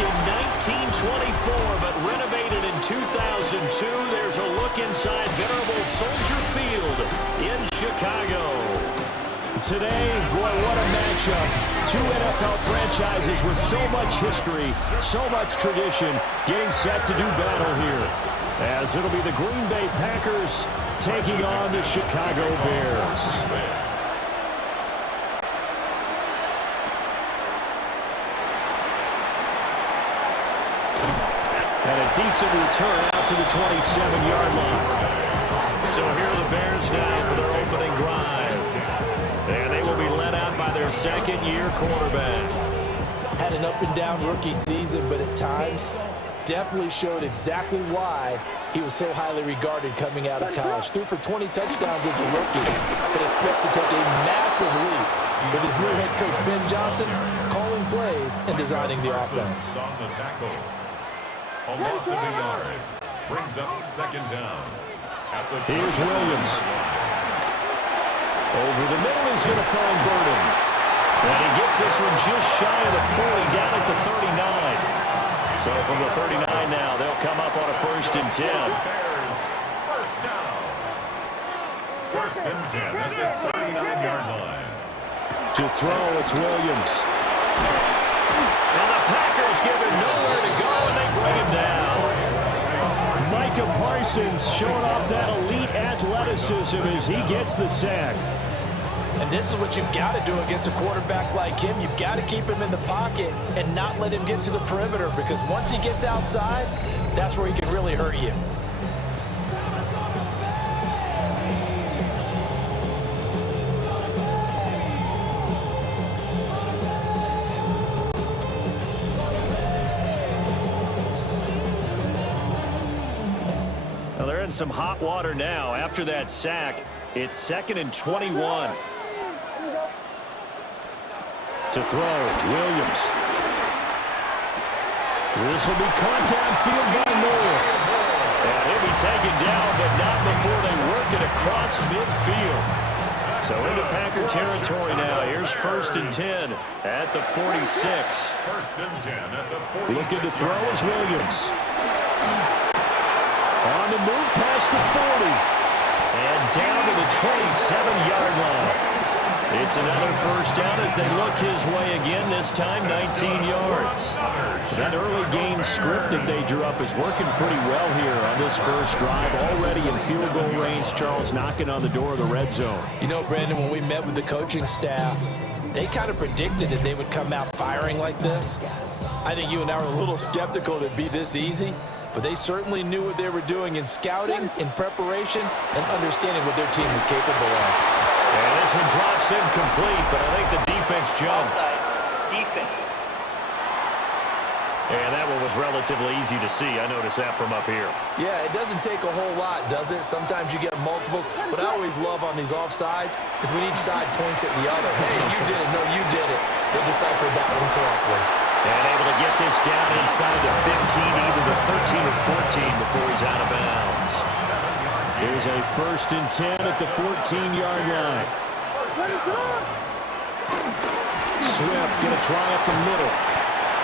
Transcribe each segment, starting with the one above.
in 1924, but renovated in 2002. There's a look inside venerable Soldier Field in Chicago. Today, boy, what a matchup. Two NFL franchises with so much history, so much tradition, getting set to do battle here. As it'll be the Green Bay Packers taking on the Chicago Bears. And a decent return out to the 27-yard line. So here are the Bears now for their opening drive. And they will be led out by their second-year quarterback. Had an up-and-down rookie season, but at times definitely showed exactly why he was so highly regarded coming out of college. Threw for 20 touchdowns as a rookie, but expects to take a massive leap with his new head coach, Ben Johnson, calling plays and designing the offense. On the tackle. A loss of a yard. Brings up second down. Here's Williams. Over the middle is going to find Burden. And he gets this one just shy of the 40, down at the 39. So from the 39 now, they'll come up on a 1st and 10. First down. 1st and 10 at the 39-yard line. To throw, it's Williams. And the Packers give him nowhere to go, and they bring him down. Micah Parsons showing off that elite athleticism as he gets the sack. And this is what you've got to do against a quarterback like him. You've got to keep him in the pocket and not let him get to the perimeter, because once he gets outside, that's where he can really hurt you. Well, they're in some hot water now. After that sack, it's 2nd and 21. To throw, Williams. This will be caught downfield by Moore. And he'll be taken down, but not before they work it across midfield. So into Packer territory now. Here's 1st and 10 at the 46. 1st and 10 at the 46. Looking to throw is Williams. On the move past the 40. And down to the 27-yard line. It's another 1st down as they look his way again, this time 19 yards. That early game script that they drew up is working pretty well here on this first drive. Already in field goal range, Charles knocking on the door of the red zone. You know, Brandon, when we met with the coaching staff, they kind of predicted that they would come out firing like this. I think you and I were a little skeptical that it'd be this easy, but they certainly knew what they were doing in scouting, in preparation, and understanding what their team is capable of. And this one drops incomplete, but I think the defense jumped. And that one was relatively easy to see. I noticed that from up here. Yeah, it doesn't take a whole lot, does it? Sometimes you get multiples. What I always love on these offsides is when each side points at the other. Hey, you did it. No, you did it. They deciphered that one correctly. And able to get this down inside the 15, either the 13 or 14 before he's out of bounds. Here's a 1st and 10 at the 14-yard line. Swift going to try up the middle.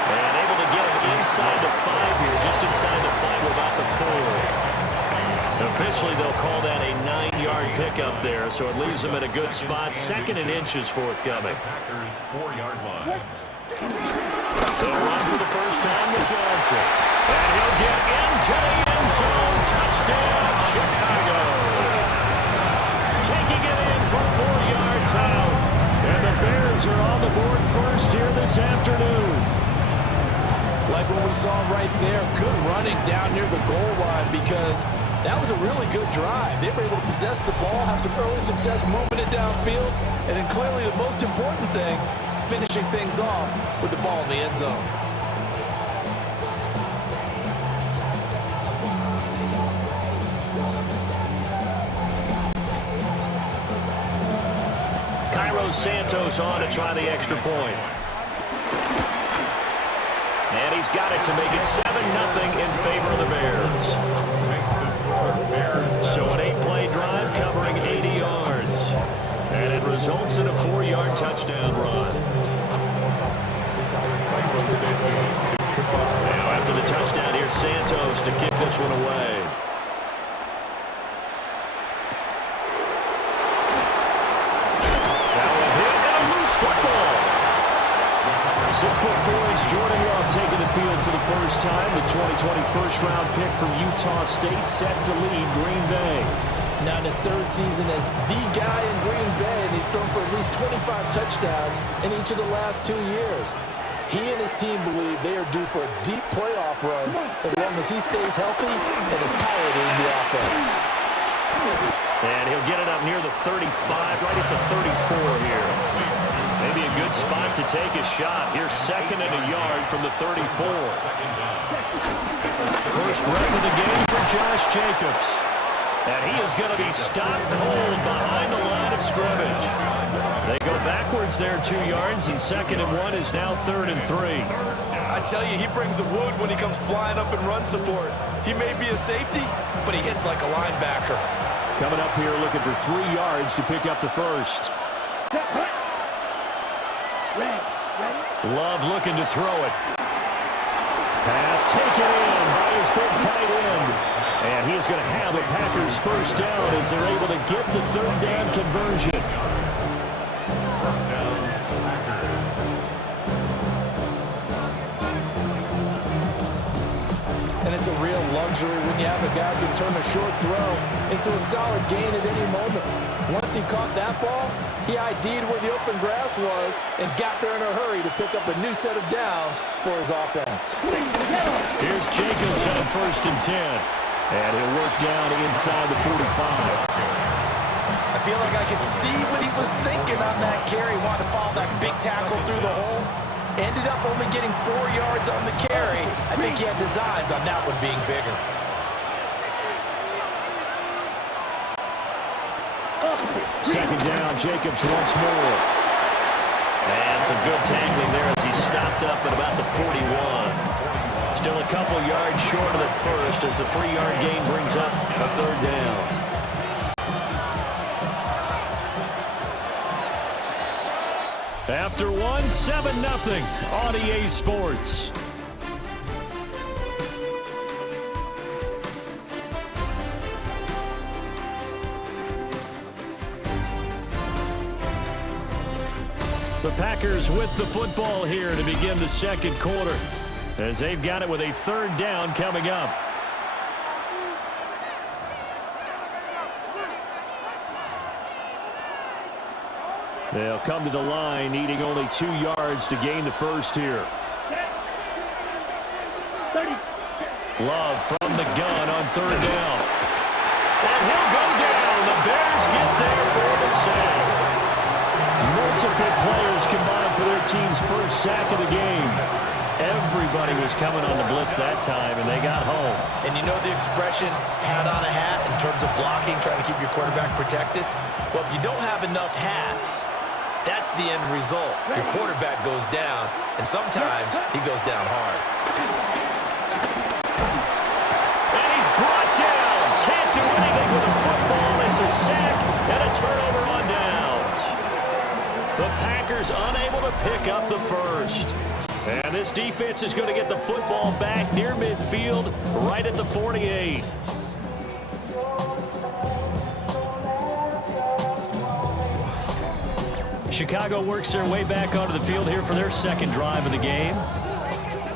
And able to get him inside the 5 here, just inside the 5, about the 4. Officially, they'll call that a 9-yard pickup there, so it leaves them in a good spot. 2nd and inches forthcoming. Packers 4-yard line. They'll run for the first time with Johnson. And he'll get into the end zone. Touchdown, Chicago. Taking it in for 4 yards out. And the Bears are on the board first here this afternoon. Like what we saw right there, good running down near the goal line, because that was a really good drive. They were able to possess the ball, have some early success moving it downfield, and then clearly the most important thing, finishing things off with the ball in the end zone. Santos on to try the extra point. And he's got it to make it 7-0 in favor of the Bears. So an 8-play drive covering 80 yards. And it results in a 4-yard touchdown run. 6'4" Jordan Love taking the field for the first time. The 2020 first-round pick from Utah State set to lead Green Bay. Now in his third season as the guy in Green Bay, and he's thrown for at least 25 touchdowns in each of the last 2 years. He and his team believe they are due for a deep playoff run as long as he stays healthy and is piloting the offense. And he'll get it up near the 35, right at the 34 here. Maybe a good spot to take a shot. Here's 2nd and a yard from the 34. First run of the game for Josh Jacobs. And he is going to be stopped cold behind the line of scrimmage. They go backwards there 2 yards, and 2nd and 1 is now 3rd and 3. I tell you, he brings the wood when he comes flying up in run support. He may be a safety, but he hits like a linebacker. Coming up here looking for 3 yards to pick up the first. Love looking to throw it. Pass taken in by his big tight end. And he's going to have the Packers first down as they're able to get the 3rd down conversion. First down, Packers. And it's a real luxury when you have a guy who can turn a short throw into a solid gain at any moment. Once he caught that ball, he ID'd where the open grass was and got there in a hurry to pick up a new set of downs for his offense. Here's Jacobs on 1st and 10. And he'll work down inside the 45. I feel like I could see what he was thinking on that carry. Wanted to follow that big tackle through the hole. Ended up only getting 4 yards on the carry. I think he had designs on that one being bigger. Second down, Jacobs once more. And some good tackling there as he stopped up at about the 41. Still a couple yards short of the first as the 3-yard gain brings up a 3rd down. After one, 7-0 on EA Sports. The Packers with the football here to begin the 2nd quarter, as they've got it with a 3rd down coming up. They'll come to the line, needing only 2 yards to gain the first here. Love from the gun on 3rd down. And he'll go down. The Bears get there for the sack. Multiple players combined for their team's first sack of the game. Everybody was coming on the blitz that time, and they got home. And you know the expression, hat on a hat, in terms of blocking, trying to keep your quarterback protected? Well, if you don't have enough hats, that's the end result. Your quarterback goes down, and sometimes he goes down hard. And he's brought down. Can't do anything with the football. It's a sack and a turnover on downs. The Packers unable to pick up the first. And this defense is going to get the football back near midfield, right at the 48. Chicago works their way back onto the field here for their 2nd drive of the game.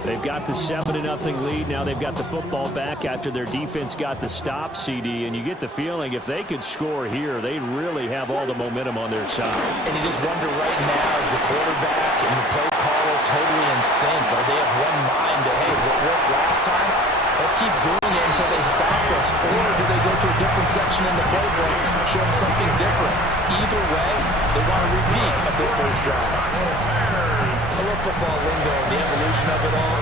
They've got the 7-0 lead. Now they've got the football back after their defense got the stop, CD. And you get the feeling if they could score here, they'd really have all the momentum on their side. And you just wonder right now, is the quarterback and the play caller totally in sync? Are they of one mind that, hey, what worked last time? Let's keep doing it until they stop us. Or do they go to a different section in the playbook, show them something different? Either way, they want a repeat of their first drive. I love football lingo, the evolution of it all.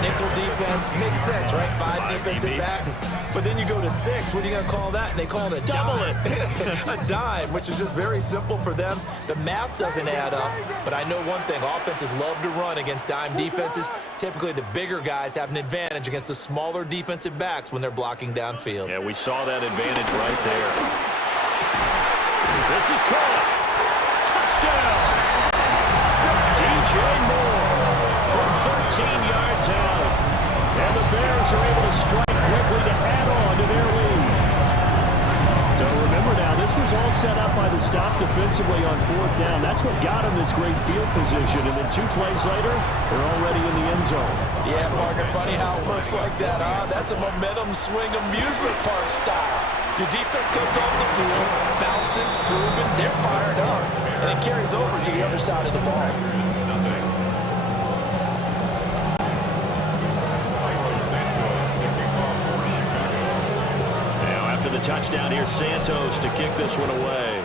Nickel defense makes sense, right? 5 defensive backs. But then you go to 6. What are you going to call that? And they call it a Double dime. it. A dime, which is just very simple for them. The math doesn't add up. But I know one thing. Offenses love to run against dime defenses. Typically, the bigger guys have an advantage against the smaller defensive backs when they're blocking downfield. Yeah, we saw that advantage right there. This is caught. Touchdown. DJ Moore from 13 yards out. And the Bears are able to strike quickly to add on to their lead. So remember now, this was all set up by the stop defensively on 4th down. That's what got him this great field position. And then 2 plays later, they're already in the end zone. Yeah, Parker, funny how it works like that, huh? That's a momentum swing amusement park style. Your defense comes off the field, bouncing, grooving, they're fired up. And it carries over to the other side of the ball. The touchdown here, Santos to kick this one away.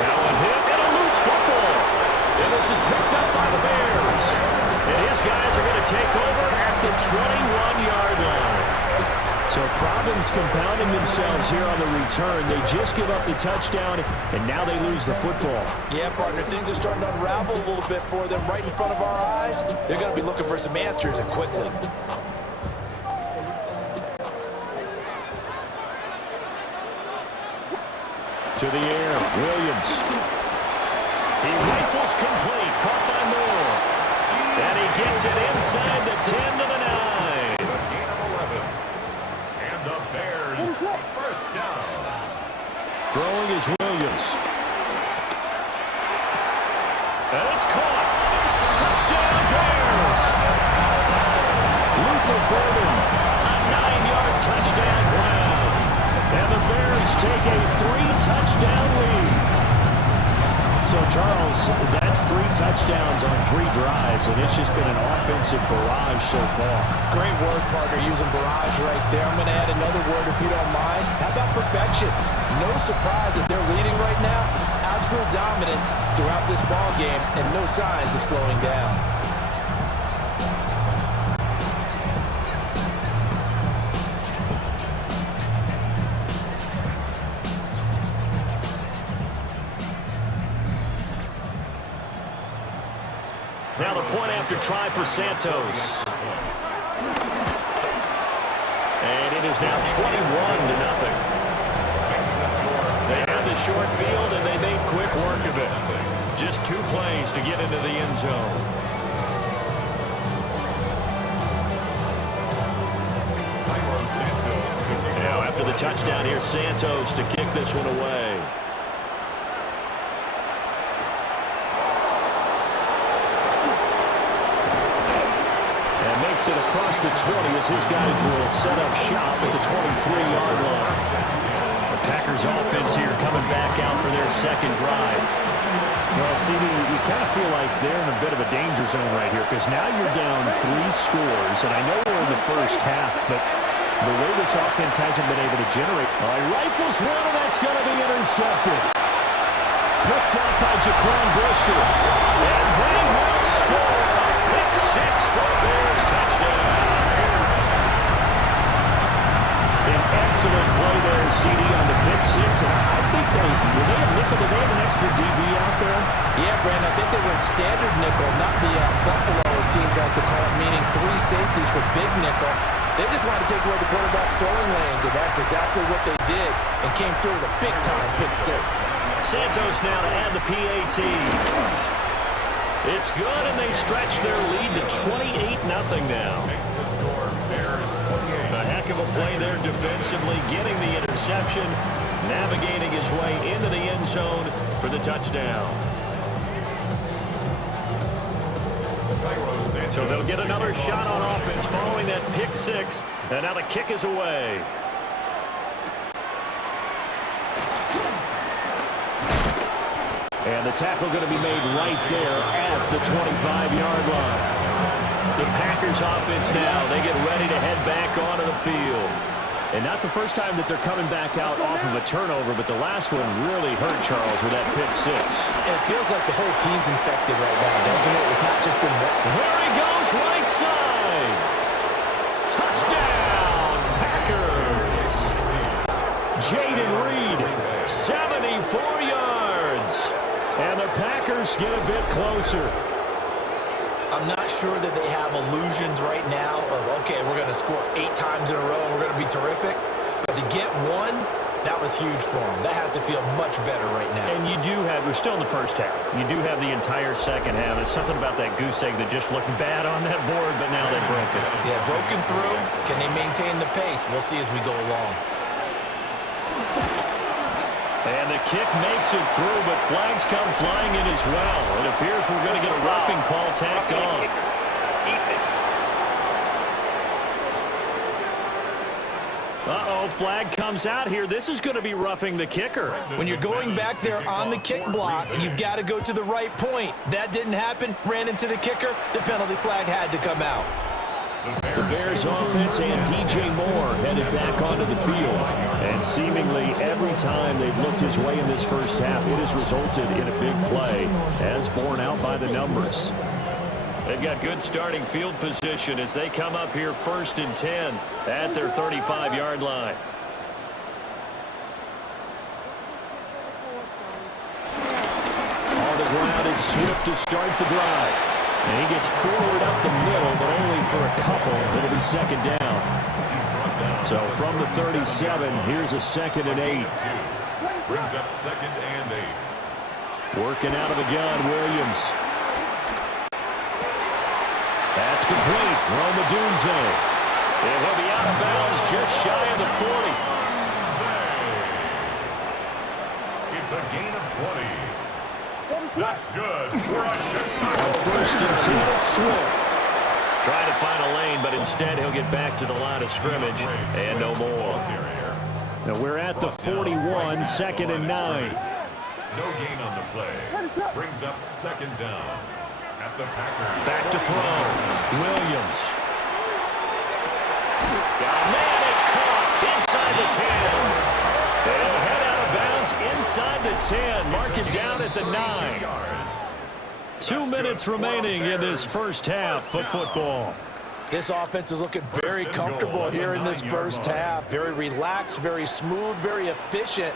Now a hit and a loose football. And this is picked up by the Bears. And his guys are going to take over at the 21-yard line. So problems compounding themselves here on the return. They just give up the touchdown, and now they lose the football. Yeah, partner, things are starting to unravel a little bit for them right in front of our eyes. They're going to be looking for some answers, and quickly. To the air, Williams. He rifles complete, caught by Moore. And he gets it inside the 10 to the 9. Bears, first down. Throwing is Williams. And it's caught. Touchdown, Bears. Luther Burden, a 9-yard touchdown grab. And the Bears take a 3-touchdown lead. So, Charles, that's 3 touchdowns on 3 drives, and it's just been an offensive barrage so far. Great word, partner, using barrage right there. I'm going to add another word if you don't mind. How about perfection? No surprise that they're leading right now. Absolute dominance throughout this ball game, and no signs of slowing down. Now the point after try for Santos. And it is now 21-0. They had the short field, and they made quick work of it. Just 2 plays to get into the end zone. Now after the touchdown, here's Santos to kick this one away. It across the 20 as his guys will set up shop at the 23-yard line. The Packers offense here coming back out for their second drive. Well, CD, you kind of feel like they're in a bit of a danger zone right here because now you're down 3 scores, and I know we're in the first half, but the way this offense hasn't been able to generate. Rifles one, and that's going to be intercepted. Picked up by Jaquan Brisker. And they will score. Pick 6 for the Bears touchdown. An excellent play there, CD, on the pick 6. And I think will they have nickel? Do they have an extra DB out there? Yeah, Brandon, I think they went standard nickel, not the Buffalo, as teams like to call it, meaning 3 safeties for big nickel. They just wanted to take away the quarterback's throwing lanes, and that's exactly what they did, and came through with a big-time pick 6. Santos now to add the PAT. It's good, and they stretch their lead to 28-0 now. Makes the score Bears 28. A heck of a play there defensively, getting the interception, navigating his way into the end zone for the touchdown. So they'll get another shot on offense following that pick 6, and now the kick is away. And the tackle going to be made right there at the 25-yard line. The Packers offense now, they get ready to head back onto the field. And not the first time that they're coming back out off of a turnover, but the last one really hurt, Charles, with that pick 6. And it feels like the whole team's infected right now, doesn't it? It's not just been one. There he goes, right side. Touchdown, Packers. Jaden Reed, 74 yards. And the Packers get a bit closer. I'm not sure that they have illusions right now of, okay, we're going to score 8 times in a row and we're going to be terrific. But to get one That was huge for him. That has to feel much better right now. And you do have, we're still in the first half. You do have the entire second half. There's something about that goose egg that just looked bad on that board, but now they broke it. Yeah, broken through. Can they maintain the pace? We'll see as we go along. And the kick makes it through, but flags come flying in as well. It appears we're going to get a roughing call tacked on. Uh-oh, flag comes out here. This is going to be roughing the kicker. When you're going back there on the kick block, you've got to go to the right point. That didn't happen. Ran into the kicker. The penalty flag had to come out. The Bears offense and DJ Moore headed back onto the field. And seemingly every time they've looked his way in this first half, it has resulted in a big play, as borne out by the numbers. They've got good starting field position as they come up here 1st and 10 at their 35-yard line. On the ground, it's Swift to start the drive. And he gets forward up the middle, but only for a couple. It'll be 2nd down. So from the 37, here's a 2nd and 8. Brings up 2nd and 8. Working out of the gun, Williams. That's complete. Roma Dunze. And he'll be out of bounds just shy of the 40. It's a gain of 20. That's good for a Chicago. 1st and 10, it's Swift. Trying to find a lane, but instead he'll get back to the line of scrimmage and no more. Now we're at the 41, 2nd and 9. No gain on the play. Brings up 2nd down. At the Packers. Back to throw. Williams. Man, it's caught inside the 10. They'll head out of bounds inside the 10. Mark it down at the 9. 2 minutes remaining in this first half of football. This offense is looking very comfortable here in this first half. Very relaxed, very smooth, very efficient.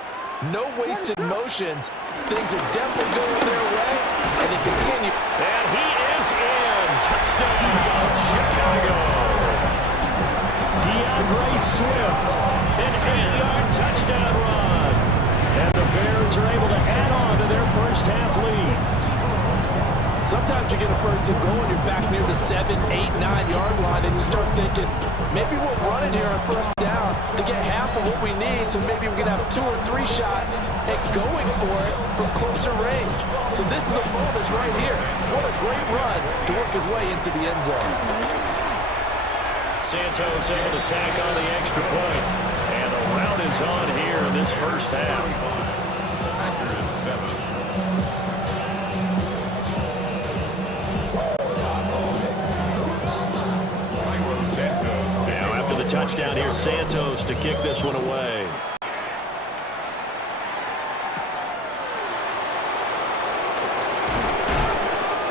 No wasted motions. Things are definitely going their way, and they continue. And he is in. Touchdown, Chicago. DeAndre Swift, an 8-yard touchdown run. And the Bears are able to add on to their first half lead. Sometimes you get a first and goal and you're back near the 7, 8, 9-yard line, and you start thinking, maybe we'll run it here on 1st down to get half of what we need, so maybe we can have 2 or 3 shots at going for it from closer range. So this is a bonus right here. What a great run to work his way into the end zone. Santos able to tack on the extra point. And the rout is on here in this first half. Packers 7. Touchdown here, Santos to kick this one away.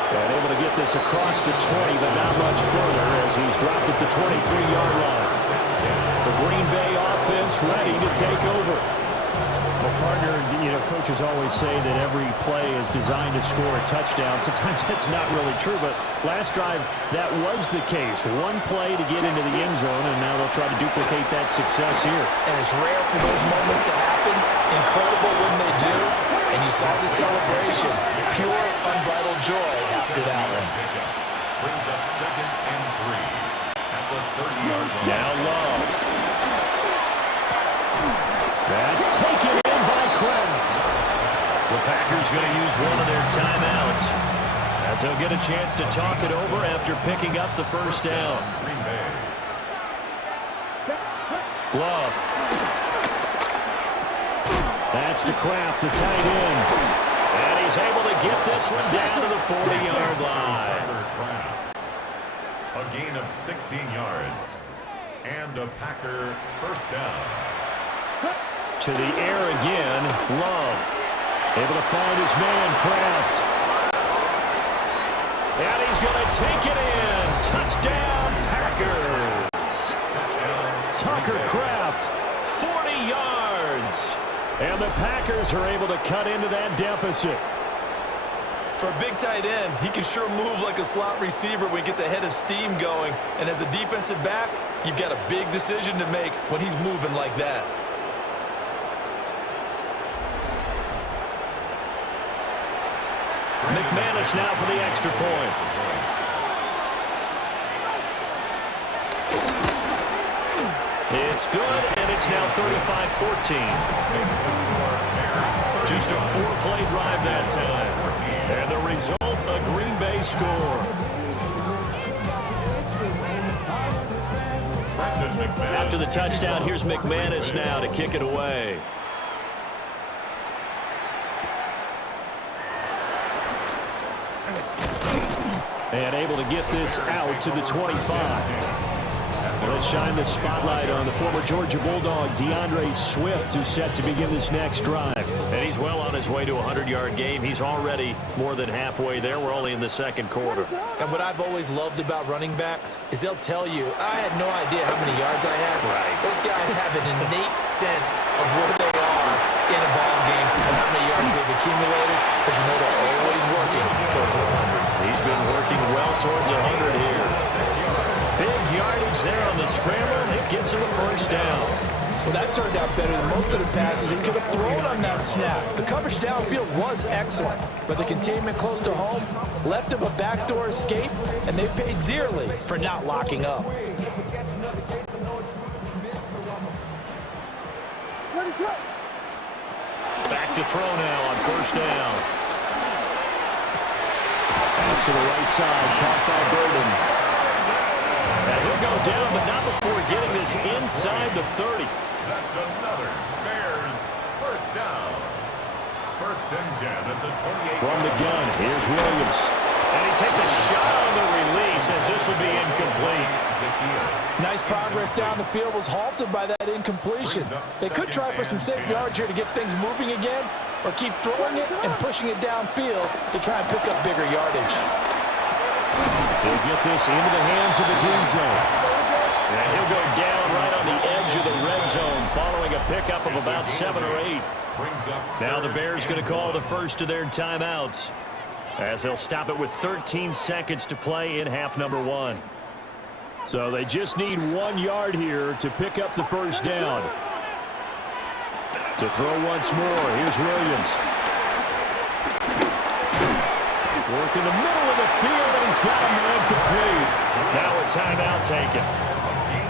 And able to get this across the 20, but not much further as he's dropped at the 23-yard line. The Green Bay offense ready to take over. Well, partner, you know, coaches always say that every play is designed to score a touchdown. Sometimes that's not really true, but last drive, that was the case. One play to get into the end zone, and now they'll try to duplicate that success here. And it's rare for those moments to happen. Incredible when they do. And you saw the celebration. Pure, unbridled joy after that one. Brings up 2nd and 3 at the 30-yard line. Now Love. That's taken in by Kraft. The Packers going to use one of their timeouts as they'll get a chance to talk it over after picking up the first down. Green Bay. Love. That's to Kraft, the tight end. And he's able to get this one down to the 40-yard line. A gain of 16 yards. And a Packer first down. To the air again, Love. Able to find his man, Kraft. And he's going to take it in. Touchdown, Packers. Tucker Kraft, 40 yards. And the Packers are able to cut into that deficit. For a big tight end, he can sure move like a slot receiver when he gets a head of steam going. And as a defensive back, you've got a big decision to make when he's moving like that. McManus now for the extra point. It's good, and it's now 35-14. Just a 4-play drive that time. And the result, a Green Bay score. After the touchdown, here's McManus now to kick it away. And able to get this out to the 25. Let's shine the spotlight on the former Georgia Bulldog, DeAndre Swift, who's set to begin this next drive. And he's well on his way to a 100-yard game. He's already more than halfway there. We're only in the second quarter. And what I've always loved about running backs is they'll tell you, I had no idea how many yards I had. Right. Those guys have an innate sense of where they are in a ball game and how many yards they've accumulated, because you know they're always working towards 100. He's been working well towards 100 here. Big yardage there on the scramble. It gets him a first down. Well, that turned out better than most of the passes he could have thrown on that snap. The coverage downfield was excellent, but the containment close to home left him a backdoor escape, and they paid dearly for not locking up. Back to throw now on first down. Pass to the right side, caught by Burden. And he'll go down, but not before getting this inside the 30. That's another Bears first down. First and 10 at the 28. From the gun, here's Williams. And he takes a shot on the release as this will be incomplete. Nice progress down the field, was halted by that incompletion. They could try for some safe yards here to get things moving again, or keep throwing it and pushing it downfield to try and pick up bigger yardage. They get this into the hands of the Doom Zone. And he'll go down right on the edge of the red zone following a pickup of about 7 or 8. Now the Bears going to call the first of their timeouts, as they'll stop it with 13 seconds to play in half number 1. So they just need 1 yard here to pick up the first down. To throw once more, here's Williams. Work in the middle of the field, and he's got a man complete. Now a timeout taken.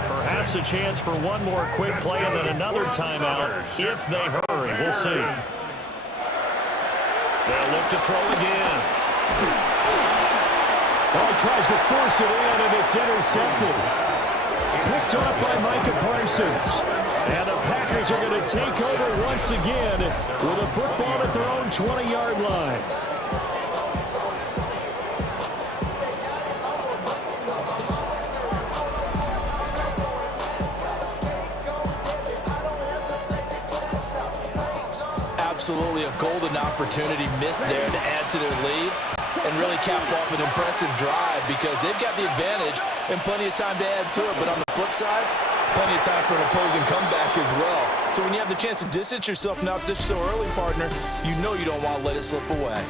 Perhaps a chance for one more quick play and then another timeout if they hurry. We'll see. They'll look to throw again. Oh, he tries to force it in, and it's intercepted. Picked up by Micah Parsons. And the Packers are going to take over once again with a football at their own 20-yard line. Absolutely a golden opportunity missed there to add to their lead and really cap off an impressive drive, because they've got the advantage and plenty of time to add to it. But on the flip side, plenty of time for an opposing comeback as well. So when you have the chance to distance yourself now just so early, partner, you know you don't want to let it slip away.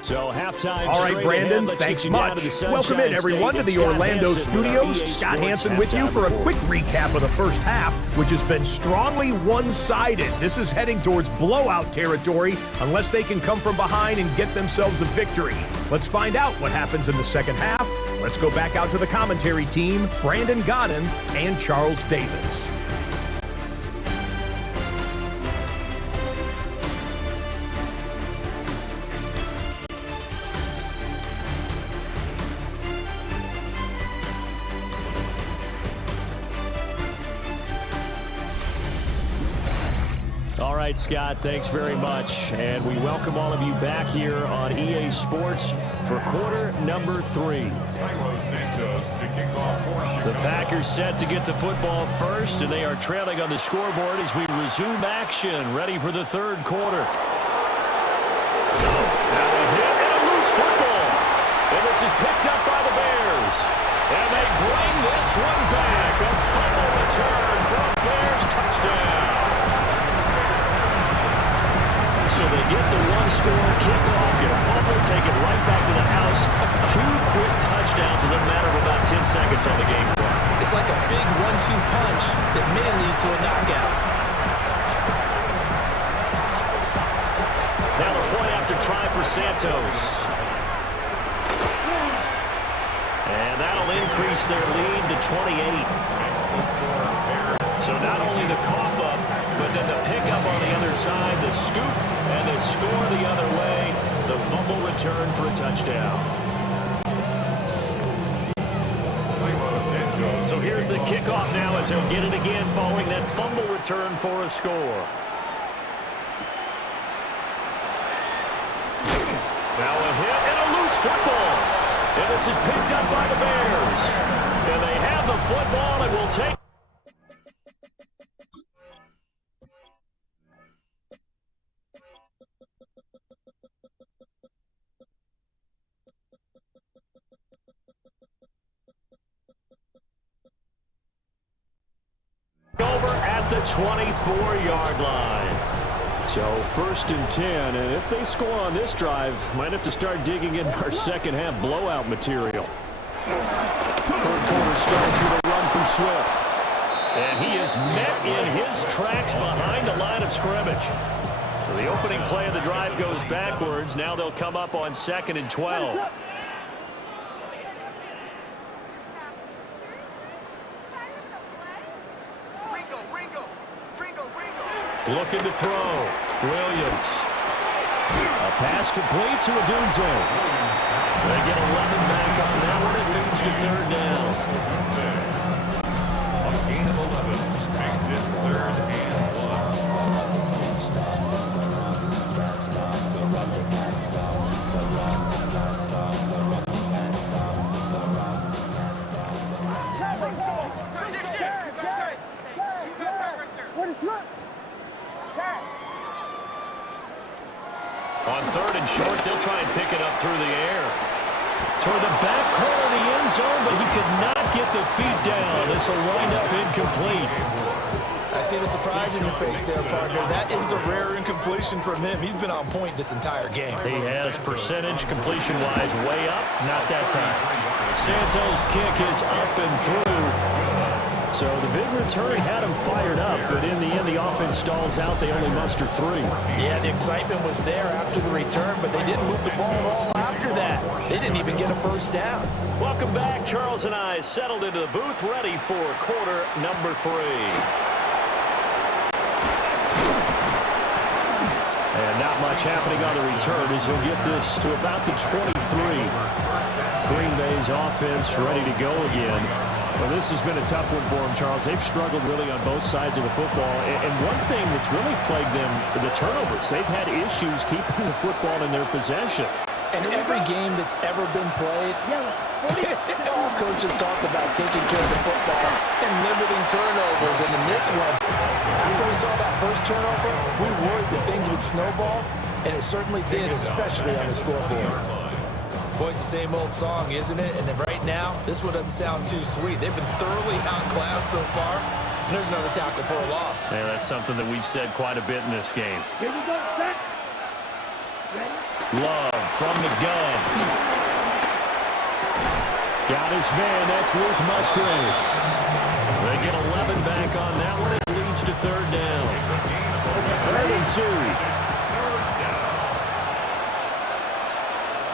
So halftime. All right, Brandon, thanks much. Welcome in, everyone, to the Orlando studios. Scott Hansen with you for a quick recap of the first half, which has been strongly one-sided. This is heading towards blowout territory unless they can come from behind and get themselves a victory. Let's find out what happens in the second half. Let's go back out to the commentary team, Brandon Godden and Charles Davis. All right, Scott, thanks very much. And we welcome all of you back here on EA Sports for quarter number 3. The Packers set to get the football first, and they are trailing on the scoreboard as we resume action, ready for the third quarter. Now a hit and a loose football. And this is picked up by the Bears. And they bring this one back. A final return for a Bears touchdown. So they get the one-score kickoff, get a fumble, take it right back to the house. 2 quick touchdowns in the matter of about 10 seconds on the game clock. It's like a big 1-2 punch that may lead to a knockout. Now the point after second try for Santos. And that'll increase their lead to 28. So not only the cough up, but then the pickup on the other side, the scoop, and the score the other way, the fumble return for a touchdown. So here's the kickoff now as they'll get it again following that fumble return for a score. Now a hit and a loose football. And this is picked up by the Bears. And they have the football and will take. Over at the 24-yard line. So 1st and 10, and if they score on this drive, might have to start digging in our second half blowout material. Third quarter starts with a run from Swift. And he is met in his tracks behind the line of scrimmage. So the opening play of the drive goes backwards. Now they'll come up on 2nd and 12. Looking to throw. Williams. A pass complete to Odunze. They get 11 back on that one. It leads to 3rd down. A gain of 11 makes it 3rd and 1. What is up? On 3rd and short, they'll try and pick it up through the air. Toward the back corner of the end zone, but he could not get the feet down. This will wind up incomplete. I see the surprise in your face there, partner. That is a rare incompletion from him. He's been on point this entire game. He has percentage completion-wise way up. Not that time. Santos' kick is up and through. So the big return had him fired up, but in the end, the offense stalls out. They only muster 3. Yeah, the excitement was there after the return, but they didn't move the ball at all after that. They didn't even get a first down. Welcome back. Charles and I settled into the booth, ready for quarter number 3. And not much happening on the return as he'll get this to about the 23. Green Bay's offense ready to go again. Well, this has been a tough one for them, Charles. They've struggled really on both sides of the football. And one thing that's really plagued them, the turnovers. They've had issues keeping the football in their possession. And every game that's ever been played, all coaches talk about taking care of the football and limiting turnovers. And in this one, after we saw that first turnover, we worried that things would snowball, and it certainly did, especially on the scoreboard. Boy, it's the same old song, isn't it? And right now, this one doesn't sound too sweet. They've been thoroughly outclassed so far. And there's another tackle for a loss. Yeah, that's something that we've said quite a bit in this game. Here we go, set. Love from the gun. Got his man. That's Luke Musgrave. They get 11 back on that one. It leads to 3rd down. 3rd and 2.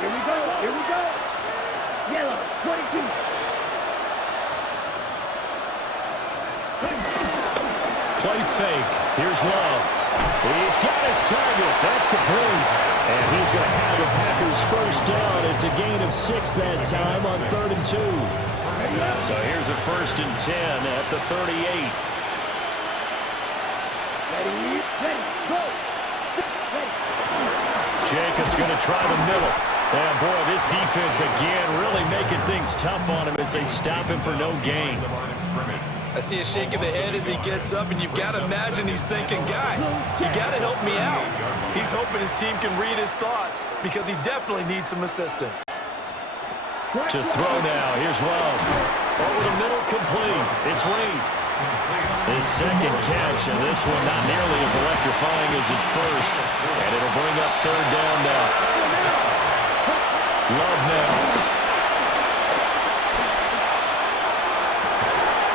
Here we go, here we go. Yellow, 22. Play fake. Here's Love. He's got his target. That's complete. And he's going to have the Packers first down. It's a gain of 6 that time on 3rd and 2. So here's a 1st and 10 at the 38. Ready, go. Jacobs going to try the middle. And boy, this defense again really making things tough on him as they stop him for no gain. I see a shake of the head as he gets up, and you've got to imagine he's thinking, guys, you got to help me out. He's hoping his team can read his thoughts because he definitely needs some assistance. To throw now. Here's Love. Over the middle, complete. It's Reed. His second catch, and this one not nearly as electrifying as his first. And it'll bring up 3rd down now. Love now.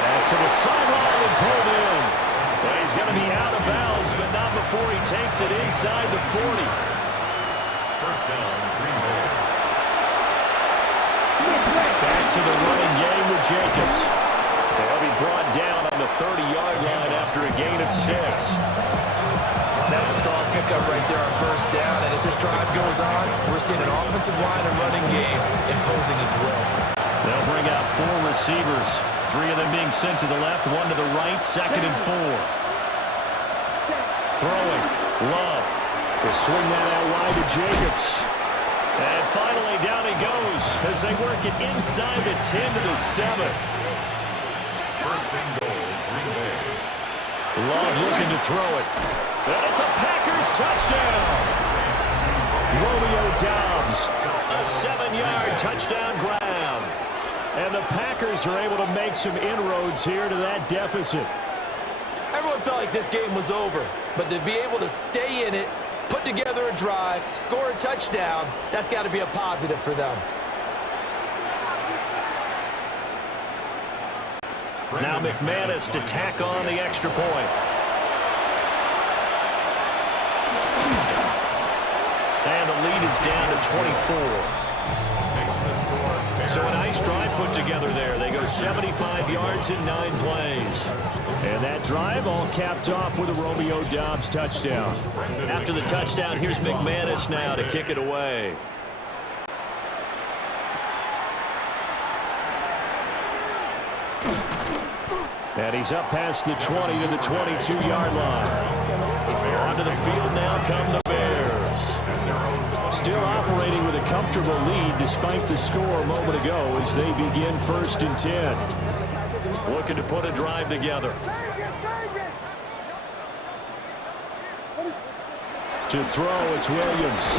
Pass to the sideline and pulled in. Well, he's going to be out of bounds, but not before he takes it inside the 40. to the running game with Jacobs. They'll be brought down on the 30-yard line after a gain of 6. That's a strong pickup right there on first down. And as this drive goes on, we're seeing an offensive line and running game imposing its will. They'll bring out 4 receivers. 3 of them being sent to the left, 1 to the right, 2nd and 4. Throwing. Love. Will swing that out wide to Jacobs. And finally, down he goes as they work it inside the 10 to the 7. First and goal, Green Bay. Love looking to throw it. And it's a Packers touchdown. Romeo Doubs, a 7-yard touchdown grab. And the Packers are able to make some inroads here to that deficit. Everyone felt like this game was over, but to be able to stay in it, put together a drive, score a touchdown, that's got to be a positive for them. Now McManus to tack on the extra point. And the lead is down to 24. So a nice drive put together there. They go 75 yards in 9 plays. And that drive all capped off with a Romeo Doubs touchdown. After the touchdown, here's McManus now to kick it away. And he's up past the 20 to the 22-yard line. Onto the field now come the Bears. Still operating with a comfortable lead despite the score a moment ago as they begin 1st and 10. Looking to put a drive together. To throw, it's Williams.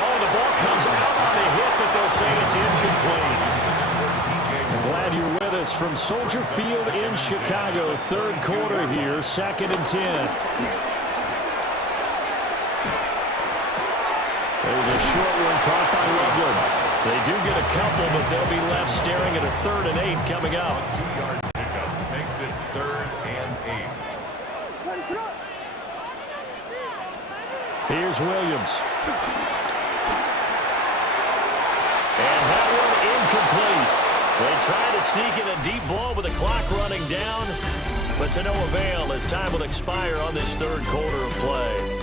Oh, the ball comes out on a hit, but they'll say it's incomplete. Glad you're with us from Soldier Field in Chicago. 3rd quarter here, 2nd and 10. There's a short one caught by Loveland. They do get a couple, but they'll be left staring at a 3rd and 8 coming up. 2-yard pickup makes it 3rd and 8. Here's Williams. And that one incomplete. They try to sneak in a deep ball with the clock running down, but to no avail as time will expire on this 3rd quarter of play.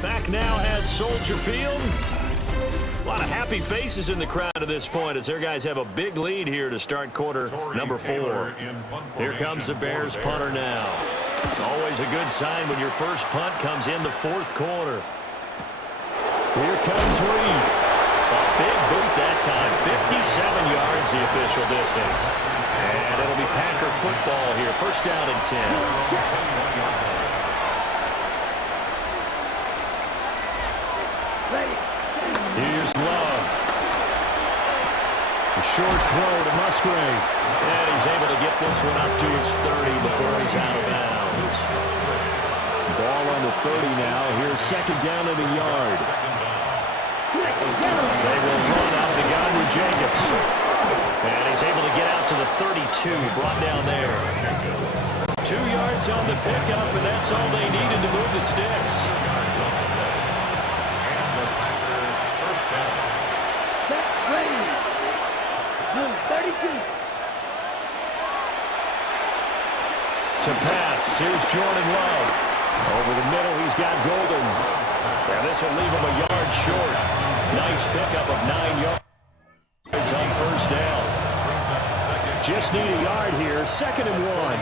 Back now at Soldier Field. A lot of happy faces in the crowd at this point as their guys have a big lead here to start quarter number 4. Here comes the Bears punter now. Always a good sign when your first punt comes in the 4th quarter. Here comes Reed. A big boot that time. 57 yards the official distance. And it'll be Packer football here. 1st down and 10. Here's Love. A short throw to Musgrave. And he's able to get this one up to his 30 before he's out of bounds. Ball on the 30 now. Here's 2nd down and a yard. They will run out the gun with Jacobs. And he's able to get out to the 32, brought down there. 2 yards on the pickup, and that's all they needed to move the sticks. To pass, here's Jordan Love. Over the middle, he's got Golden. And this will leave him a yard short. Nice pickup of 9 yards on 1st down. Just need a yard here, 2nd and 1.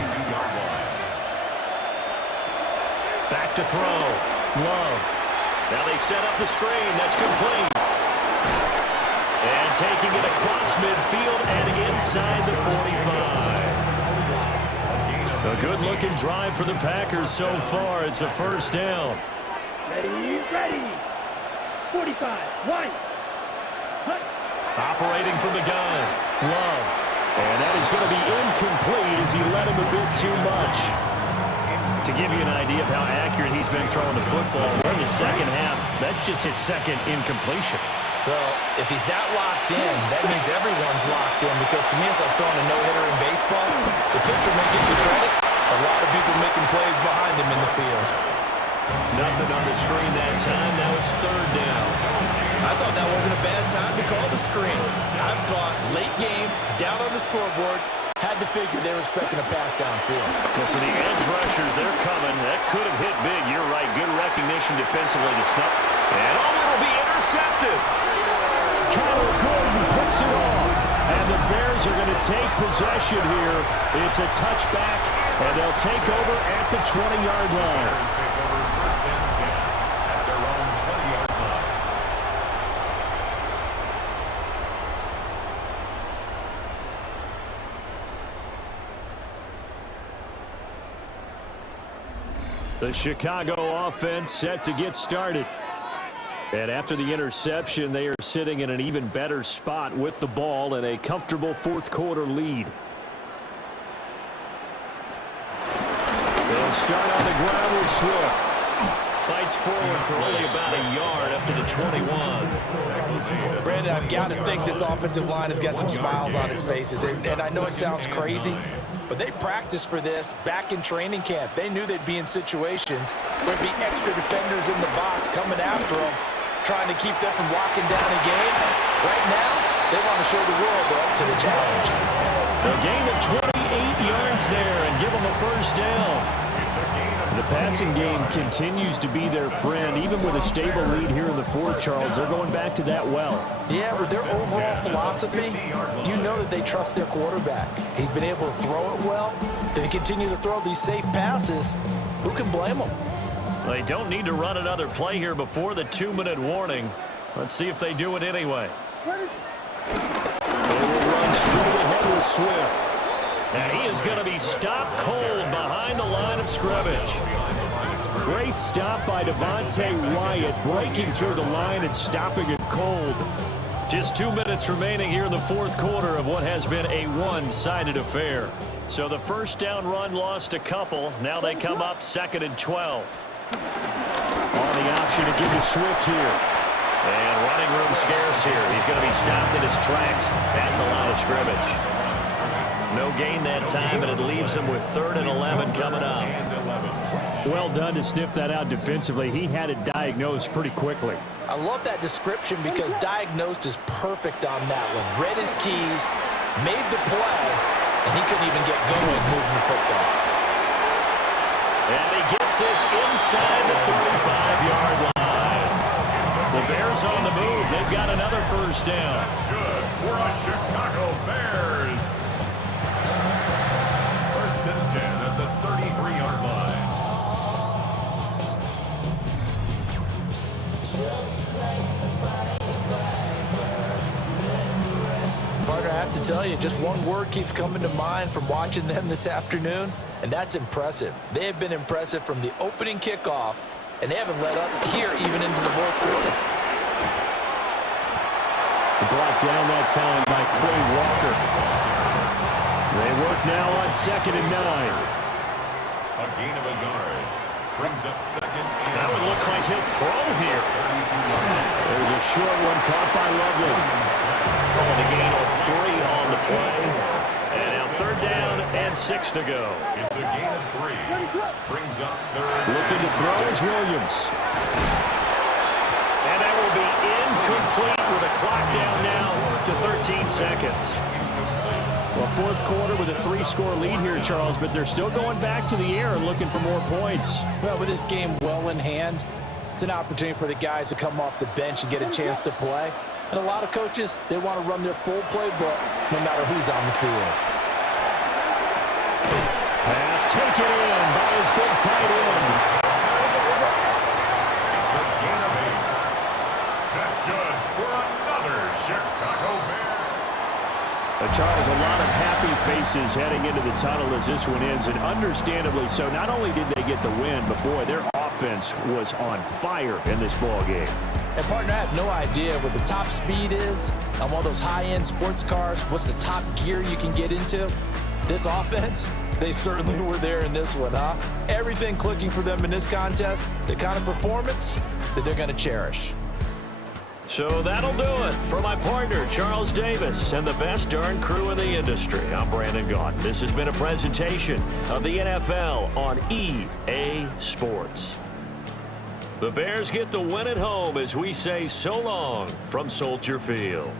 Back to throw. Love. Now they set up the screen. That's complete. And taking it across midfield and inside the 45. A good-looking drive for the Packers so far. It's a 1st down. Ready. 45. 1. Operating from the gun. Love. And that is going to be incomplete as he let him a bit too much. To give you an idea of how accurate he's been throwing the football, in the second half, that's just his second incompletion. Well, if he's that locked in, that means everyone's locked in, because to me, it's like throwing a no-hitter in baseball. The pitcher may get the credit. A lot of people making plays behind him in the field. Nothing on the screen that time. Now it's third down. I thought that wasn't a bad time to call the screen. I thought late game, down on the scoreboard, had to figure they were expecting a pass downfield. Well, so the edge rushers, they're coming. That could have hit big. You're right. Good recognition defensively to snap. And it'll be intercepted. Kyler Gordon picks it off. And the Bears are going to take possession here. It's a touchback, and they'll take over at the 20-yard line. Take over first and 10 at their own 20-yard line. The Chicago offense set to get started. And after the interception, they are sitting in an even better spot with the ball and a comfortable fourth-quarter lead. They'll start on the ground with Swift. Fights forward for only about a yard up to the 21. Brandon, I've got to think this offensive line has got some smiles on its faces. And I know it sounds crazy, but they practiced for this back in training camp. They knew they'd be in situations where there'd be extra defenders in the box coming after them, trying to keep them from locking down a game. Right now, they want to show the world they're up to the challenge. A gain of 28 yards there and give them a first down. The passing game continues to be their friend. Even with a stable lead here in the fourth, Charles, they're going back to that well. Yeah, but their overall philosophy, you know that they trust their quarterback. He's been able to throw it well. They continue to throw these safe passes. Who can blame them? They don't need to run another play here before the 2-minute warning. Let's see if they do it anyway. They will run straight ahead with Swift. And he is going to be stopped cold behind the line of scrimmage. Great stop by Devontae Wyatt, breaking through the line and stopping it cold. Just 2 minutes remaining here in the fourth quarter of what has been a one-sided affair. So the first down run lost a couple. Now they come up 2nd and 12. On the option to give to Swift here. And running room scarce here. He's going to be stopped in his tracks at the line of scrimmage. No gain that time, and it leaves him with 3rd and 11 coming up. Well done to sniff that out defensively. He had it diagnosed pretty quickly. I love that description because diagnosed is perfect on that one. Read his keys, made the play, and he couldn't even get going moving the football. And he gets this inside the 35-yard line. The Bears on the move. They've got another first down. That's good for a Chicago Bears. First and 10 at the 33-yard line. Partner, I have to tell you, just one word keeps coming to mind from watching them this afternoon, and that's impressive. They have been impressive from the opening kickoff, and they haven't let up here even into the fourth quarter. Brought down that time by Quay Walker. They work now on 2nd and 9. A gain of a yard. Brings up 2nd and That one looks like he'll throw here. There's a short one caught by Lovely. And a gain of 3 on the play. And now 3rd down and 6 to go. It's a gain of 3. Brings up 3rd. Looking to throw is Williams. And that will be incomplete with a clock down now to 13 seconds. Well, fourth quarter with a 3-score lead here, Charles, but they're still going back to the air and looking for more points. Well, with this game well in hand, it's an opportunity for the guys to come off the bench and get a chance to play. And a lot of coaches, they want to run their full playbook no matter who's on the field. Pass taken in by his big tight end. It's a gain of 8. That's good for another Chicago Bears. Charles, a lot of happy faces heading into the tunnel as this one ends, and understandably so. Not only did they get the win, but boy, their offense was on fire in this ball game. And partner, I have no idea what the top speed is on one of those high-end sports cars. What's the top gear you can get into? This offense, They certainly were there in this one, huh? Everything clicking for them in this contest, the kind of performance that they're going to cherish. So that'll do it for my partner, Charles Davis, and the best darn crew in the industry. I'm Brandon Gaudin. This has been a presentation of the NFL on EA Sports. The Bears get the win at home as we say so long from Soldier Field.